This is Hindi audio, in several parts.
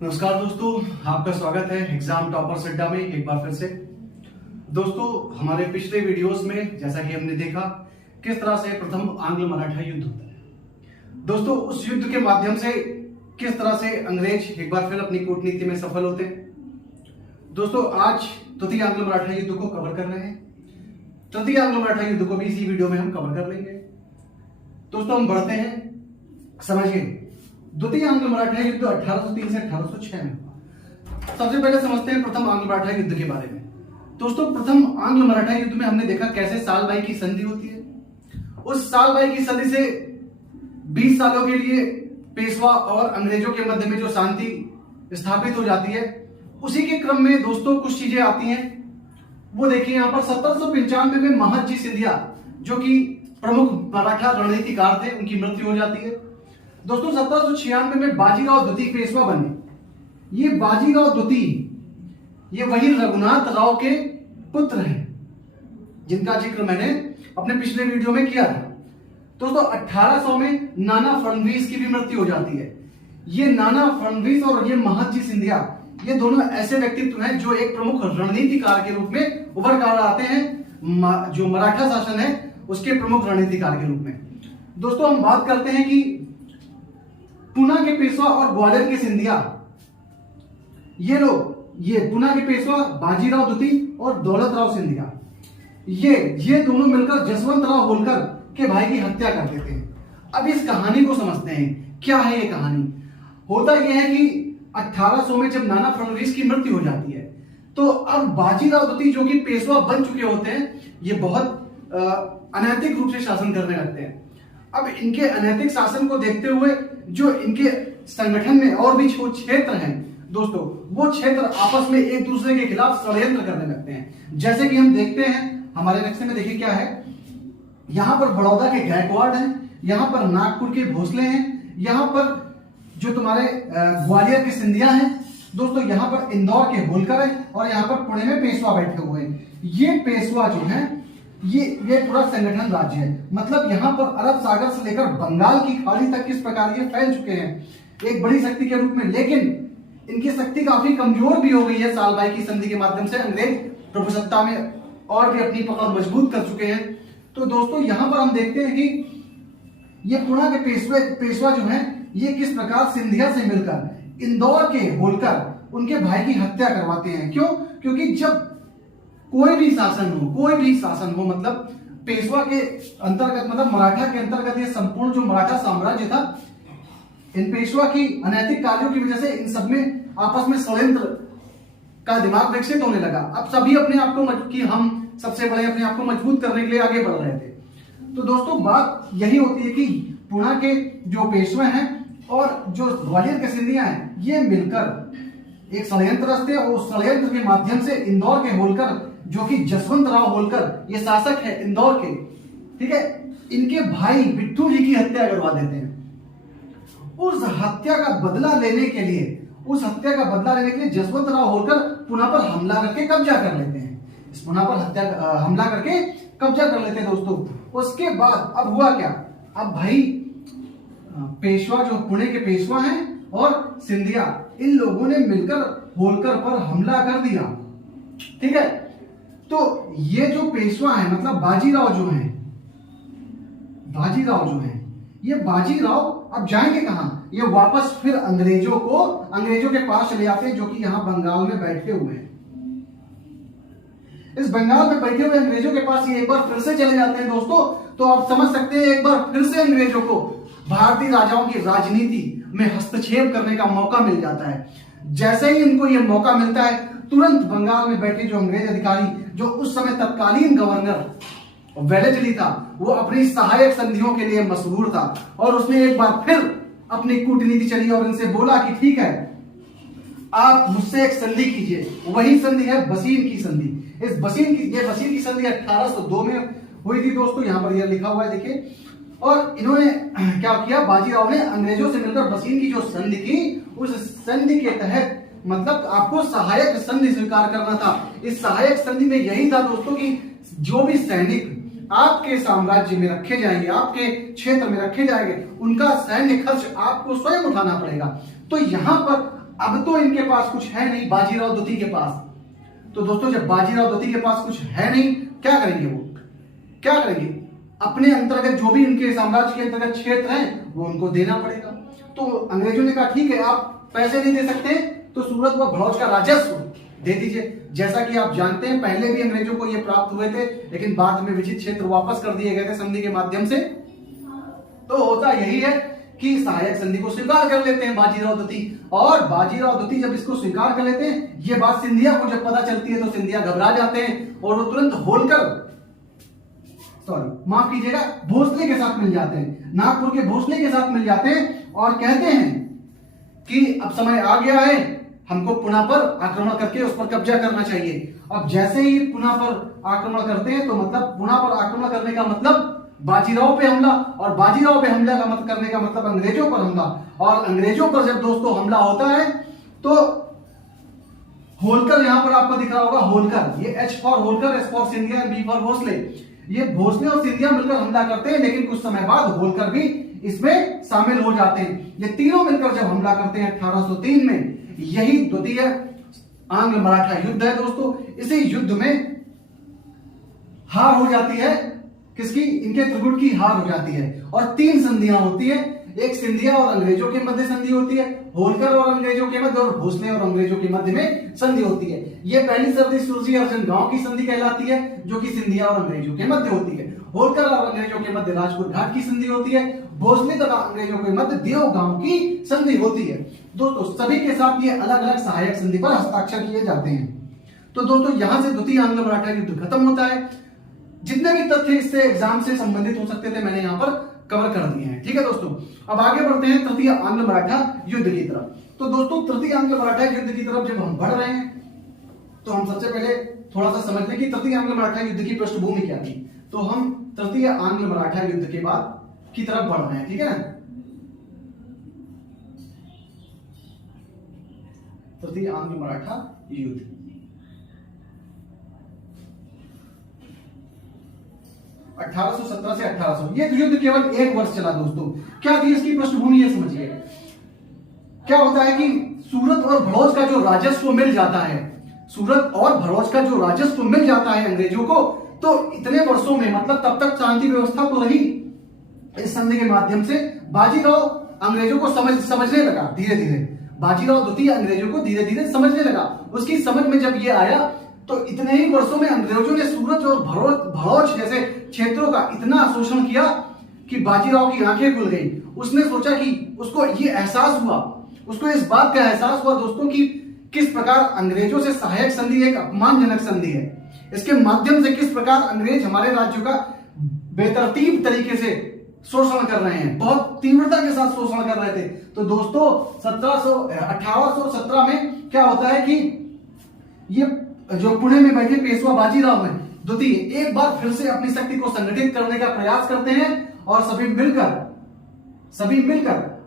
नमस्कार दोस्तों, आपका स्वागत है एग्जाम टॉपर्स अड्डा में एक बार फिर से। दोस्तों, हमारे पिछले वीडियोस में जैसा कि हमने देखा किस तरह से प्रथम आंग्ल मराठा युद्ध होता है। दोस्तों, उस युद्ध के माध्यम से किस तरह से अंग्रेज एक बार फिर अपनी कूटनीति में सफल होते हैं। दोस्तों, आज तृतीय आंग्ल मराठा युद्ध को कवर कर रहे हैं। तृतीय आंग्ल मराठा युद्ध को भी इसी वीडियो में हम कवर कर लेंगे। दोस्तों, हम बढ़ते हैं, समझिए द्वितीय आंग्ल मराठा युद्ध 1803 से 1806 में। सबसे पहले समझते हैं प्रथम आंग्ल मराठा युद्ध के बारे में। दोस्तों, प्रथम आंग्ल मराठा युद्ध में हमने देखा कैसे सालबाई की संधि होती है। उस सालबाई की संधि से 20 सालों के लिए पेशवा और अंग्रेजों के मध्य में जो शांति स्थापित हो जाती है, उसी के क्रम में दोस्तों कुछ चीजें आती हैं। वो देखिए यहाँ पर 1795 में महादजी सिंधिया जो कि प्रमुख मराठा रणनीतिकार थे, उनकी मृत्यु हो जाती है। दोस्तों, 1796 में बाजीराव द्वितीय पेशवा बने। ये बाजीराव द्वितीय ये वही रघुनाथ राव के पुत्र हैं जिनका जिक्र मैंने अपने पिछले वीडियो में किया था। दोस्तों, 1800 में नाना फडणवीस की भी मृत्यु हो जाती है। ये नाना फडणवीस और ये महादजी सिंधिया ये दोनों ऐसे व्यक्तित्व हैं जो एक प्रमुख रणनीतिकार के रूप में उभर कर आते हैं, जो मराठा शासन है उसके प्रमुख रणनीतिकार के रूप में। दोस्तों, हम बात करते हैं कि पूना के पेशवा और ग्वालियर के सिंधिया, ये लोग, ये पूना के पेशवा बाजीराव द्वितीय और दौलत राव सिंधिया, ये दोनों मिलकर जसवंत राव होलकर के भाई की हत्या कर देते हैं। अब इस कहानी को समझते हैं, क्या है ये कहानी। होता यह है कि 1800 में जब नाना फडणवीस की मृत्यु हो जाती है, तो अब बाजीराव द्वितीय जो कि पेशवा बन चुके होते हैं, ये बहुत अनैतिक रूप से शासन करने लगते हैं। अब इनके अनैतिक शासन को देखते हुए जो इनके संगठन में और भी जो क्षेत्र हैं दोस्तों, वो क्षेत्र आपस में एक दूसरे के खिलाफ षड्यंत्र करने लगते हैं। जैसे कि हम देखते हैं हमारे नक्शे में, देखिए क्या है। यहां पर बड़ौदा के गायकवाड़ हैं, यहां पर नागपुर के भोसले हैं, यहां पर जो तुम्हारे ग्वालियर के सिंधिया हैं दोस्तों, यहाँ पर इंदौर के होलकर है और यहाँ पर पुणे में पेशवा बैठे हुए हैं। ये पेशवा जो है ये पूरा संगठन राज्य है। मतलब यहाँ पर अरब सागर से लेकर बंगाल की खाड़ी तक किस प्रकार ये फैल चुके हैं एक बड़ी शक्ति के रूप में। लेकिन इनकी शक्ति काफी कमजोर भी हो गई है सालबाई की संधि के माध्यम से। अंग्रेज प्रभुसत्ता में और भी अपनी पकड़ मजबूत कर चुके हैं। तो दोस्तों, यहाँ पर हम देखते हैं कि ये पूना के पेशवा जो है ये किस प्रकार सिंधिया से मिलकर इंदौर के होलकर उनके भाई की हत्या करवाते हैं। क्यों? क्योंकि जब कोई भी शासन हो मतलब पेशवा के अंतर्गत, मतलब मराठा के अंतर्गत ये संपूर्ण जो मराठा साम्राज्य था, इन पेशवा की अनैतिक कार्यों की वजह से इन सब में आपस में षड्यंत्र का दिमाग विकसित होने लगा। अब सभी अपने आप को कि हम सबसे बड़े अपने आप को मजबूत करने के लिए आगे बढ़ रहे थे। तो दोस्तों, बात यही होती है कि पूना के जो पेशवा हैं और जो ग्वालियर के सिंधिया हैं, ये मिलकर एक षड्यंत्र रचते हैं और उस षड्यंत्र के माध्यम से इंदौर के होलकर जो कि जसवंत राव होलकर ये शासक है इंदौर के, ठीक है, इनके भाई बिट्टू जी की हत्या करवा देते हैं। उस हत्या का बदला लेने के लिए जसवंत राव होलकर पुना पर हमला करके कब्जा कर लेते हैं। इस पुना पर हमला करके कब्जा कर लेते हैं दोस्तों। उसके बाद अब हुआ क्या, अब भाई पेशवा जो पुणे के पेशवा हैं और सिंधिया, इन लोगों ने मिलकर होलकर पर हमला कर दिया, ठीक है। तो ये जो पेशवा है मतलब बाजीराव जो है ये बाजीराव अब जाएंगे कहां, ये वापस फिर अंग्रेजों के पास चले जाते हैं जो कि यहां बंगाल में बैठे हुए हैं। इस बंगाल में बैठे हुए अंग्रेजों के पास ये एक बार फिर से चले जाते हैं दोस्तों। तो आप समझ सकते हैं एक बार फिर से अंग्रेजों को भारतीय राजाओं की राजनीति में हस्तक्षेप करने का मौका मिल जाता है। जैसे ही इनको यह मौका मिलता है, तुरंत बंगाल में बैठे जो अंग्रेज अधिकारी, जो उस समय तत्कालीन गवर्नर वेलेस्ली था, वो अपनी सहायक संधियों के लिए मशहूर था और उसने एक बार फिर अपनी कूटनीति चली और इनसे बोला कि ठीक है, आप मुझसे एक संधि कीजिए। वही संधि है बसीन की संधि। इस बसीन की संधि 1802 में हुई थी दोस्तों, यहाँ पर यह लिखा हुआ है देखिए। और इन्होंने क्या किया, बाजीराव ने अंग्रेजों से मिलकर बसीन की जो संधि की, उस संधि के तहत मतलब आपको सहायक संधि स्वीकार करना था। इस सहायक संधि में यही था दोस्तों कि जो भी सैनिक आपके साम्राज्य में रखे जाएंगे, आपके क्षेत्र में रखे जाएंगे, उनका सैन्य खर्च आपको स्वयं उठाना पड़ेगा। तो यहां पर अब तो इनके पास कुछ है नहीं, बाजीराव द्वितीय के पास। तो दोस्तों जब बाजीराव द्वितीय के पास कुछ है नहीं, क्या करेंगे वो, क्या करेंगे, अपने अंतर्गत जो भी इनके साम्राज्य के अंतर्गत क्षेत्र हैं वो उनको देना पड़ेगा। तो अंग्रेजों ने कहा ठीक है, आप पैसे नहीं दे सकते तो सूरत व भड़ौच का राजस्व दे दीजिए। जैसा कि आप जानते हैं पहले भी अंग्रेजों को ये प्राप्त हुए थे, लेकिन बाद में विचित क्षेत्र वापस कर दिए गए थे संधि के माध्यम से। तो होता यही है कि सहायक संधि को स्वीकार कर लेते हैं बाजीराव द्वितीय, और बाजीराव द्वितीय जब इसको स्वीकार कर लेते हैं, ये बात सिंधिया को जब पता चलती है तो सिंधिया घबरा जाते हैं और वो तुरंत होलकर, माफ कीजिएगा, भोसले के साथ मिल जाते हैं, नागपुर के भोसले के साथ मिल जाते हैं और कहते हैं कि अब समय आ गया है, हमको पुणे पर आक्रमण करके उस पर कब्जा करना चाहिए। अब जैसे ही पुणे पर आक्रमण करते हैं तो मतलब पुणे पर आक्रमण करने का मतलब बाजीराव पे हमला, और बाजीराव पे हमला का मतलब करने का मतलब अंग्रेजों पर हमला, और अंग्रेजों पर जब दोस्तों हमला होता है तो होलकर, यहां पर आपको दिख रहा होगा होलकर, ये H for Holkar, S for Scindia, B for Bhosale, ये भोसले और सिंधिया मिलकर हमला करते हैं। लेकिन कुछ समय बाद होलकर भी इसमें शामिल हो जाते हैं। ये तीनों मिलकर जब हमला करते हैं 1803 में, यही द्वितीय आंग्ल मराठा युद्ध है दोस्तों। इसी युद्ध में हार हो जाती है किसकी, इनके त्रिगुट की हार हो जाती है, और 3 संधियां होती है। एक सिंधिया और अंग्रेजों के मध्य संधि होती है, होलकर और अंग्रेजों के मध्य, और भोसले और अंग्रेजों के मध्य में संधि होती है। ये पहली संधि सुरजी अर्जुन गांव की संधि कहलाती है, जो कि सिंधिया और अंग्रेजों के मध्य होती है। होलकर और अंग्रेजों के मध्य राजपुर घाट की संधि होती है। भोसले तथा अंग्रेजों के मध्य देव गांव की संधि होती है। दोस्तों सभी के साथ ये अलग अलग सहायक संधि पर हस्ताक्षर किए जाते हैं। तो दोस्तों यहां से द्वितीय आंग्ल मराठा युद्ध खत्म होता है। जितने भी तथ्य इससे एग्जाम से संबंधित हो सकते थे मैंने यहां पर कवर कर दिए हैं। ठीक है दोस्तों, अब आगे बढ़ते हैं तृतीय आंग्ल मराठा युद्ध की तरफ। तो दोस्तों तृतीय आंग्ल मराठा युद्ध की तरफ जब हम बढ़ रहे हैं तो हम सबसे पहले थोड़ा सा समझ लें कि तृतीय आंग्ल मराठा युद्ध की पृष्ठभूमि क्या थी। तो हम तृतीय आंग्ल मराठा युद्ध के बाद की तरफ बढ़ रहे हैं, ठीक है ना। तृतीय आंग्ल मराठा युद्ध 1817 से 1800, ये युद्ध केवल 1 वर्ष चला दोस्तों। क्या थी इसकी पृष्ठभूमि, ये समझिए। क्या होता है कि सूरत और भड़ौच का जो राजस्व मिल जाता है, सूरत और भड़ौच का जो राजस्व मिल जाता है अंग्रेजों को, तो इतने वर्षों में मतलब तब तक शांति व्यवस्था तो रही। इस संधि के माध्यम से बाजीराव अंग्रेजों को समझने लगा धीरे धीरे, बाजीराव द्वितीय अंग्रेजों को धीरे धीरे समझने लगा। उसकी समझ में जब ये आया तो इतने ही वर्षों में अंग्रेजों ने सूरत और भड़ौच जैसे क्षेत्रों का इतना शोषण किया कि बाजीराव की आंखें खुल गई। उसने सोचा कि उसको ये एहसास हुआ, उसको इस बात का एहसास हुआ दोस्तों कि किस प्रकार अंग्रेजों से सहायक संधि एक अपमानजनक संधि है। इसके माध्यम से किस प्रकार अंग्रेज हमारे राज्यों का बेतरतीब तरीके से शोषण कर रहे हैं, बहुत तीव्रता के साथ शोषण कर रहे थे। तो दोस्तों 1817 में क्या होता है कि ये जो पुणे में बैठे पेशवा बाजीराव हैं द्वितीय एक बार फिर से अपनी शक्ति को संगठित करने का प्रयास करते हैं और सभी मिलकर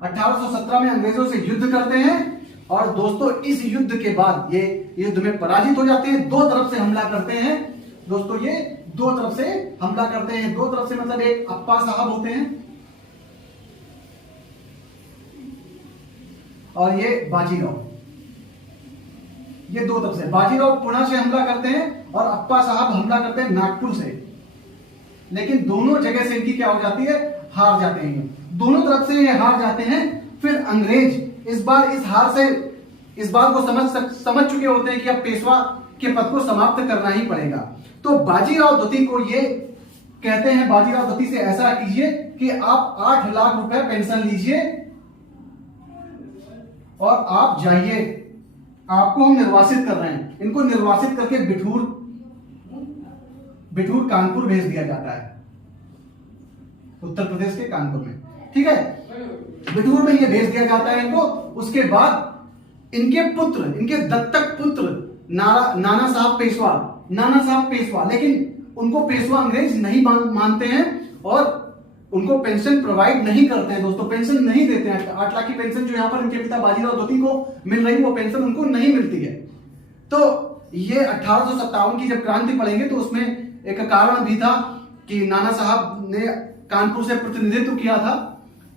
1817 में अंग्रेजों से युद्ध करते हैं। और दोस्तों इस युद्ध के बाद ये युद्ध में पराजित हो जाते हैं। 2 तरफ से हमला करते हैं दोस्तों, ये 2 तरफ से हमला करते हैं। 2 तरफ से मतलब एक अप्पा साहब होते हैं और ये बाजीराव, ये 2 तरफ से। बाजीराव पुणे से हमला करते हैं और अप्पा साहब हमला करते हैं नागपुर से। लेकिन दोनों जगह से इनकी क्या हो जाती है, हार जाते हैं। दोनों तरफ से ये हार जाते हैं। फिर अंग्रेज इस बार इस हार से इस बात को समझ चुके होते हैं कि अब पेशवा के पद को समाप्त करना ही पड़ेगा। तो बाजीराव द्वितीय को ये कहते हैं, बाजीराव द्वितीय से ऐसा कीजिए कि आप 8 लाख रुपए पेंशन लीजिए और आप जाइए, आपको हम निर्वासित कर रहे हैं। इनको निर्वासित करके बिठूर कानपुर भेज दिया जाता है, उत्तर प्रदेश के कानपुर में, ठीक है। बिठूर में ये भेज दिया जाता है इनको। उसके बाद इनके पुत्र, इनके दत्तक पुत्र नाना साहब पेशवा, लेकिन उनको पेशवा अंग्रेज नहीं मानते हैं और उनको पेंशन प्रोवाइड नहीं करते हैं दोस्तों, पेंशन नहीं देते हैं। 8 लाख की पेंशन जो यहां पर इनके पिता बाजीराव द्वितीय को मिल रही, वो पेंशन उनको नहीं मिलती है। तो ये 1857 की जब क्रांति पड़ेंगे तो उसमें एक कारण भी था कि नाना साहब ने कानपुर से प्रतिनिधित्व किया था।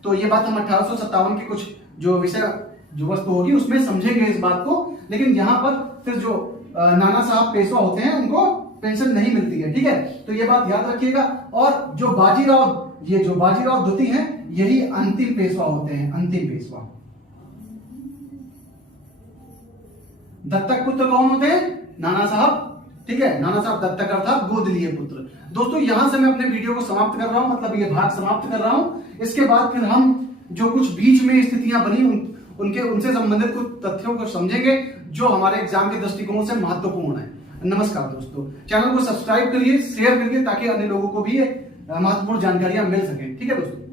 तो ये बात हम 1857 के कुछ जो विषय जो वस्तु होगी उसमें समझेंगे इस बात को, लेकिन यहाँ पर फिर जो नाना साहब पेशवा होते हैं उनको पेंशन नहीं मिलती है, ठीक है। तो ये बात याद रखिएगा। और जो बाजीराव, ये जो बाजीराव द्वितीय हैं, यही अंतिम पेशवा होते हैं, अंतिम पेशवा। दत्तक पुत्र कौन होते हैं? नाना साहब, ठीक है। नाना साहब दत्तक अर्थात गोद लिए पुत्र। दोस्तों यहां से मैं अपने वीडियो को समाप्त कर रहा हूं, मतलब ये भाग समाप्त कर रहा हूं। इसके बाद फिर हम जो कुछ बीच में स्थितियां बनी उनसे संबंधित कुछ तथ्यों को समझेंगे जो हमारे एग्जाम के दृष्टिकोण से महत्वपूर्ण है। नमस्कार दोस्तों, चैनल को सब्सक्राइब करिए, शेयर करिए ताकि अन्य लोगों को भी महत्वपूर्ण जानकारियां मिल सके, ठीक है दोस्तों।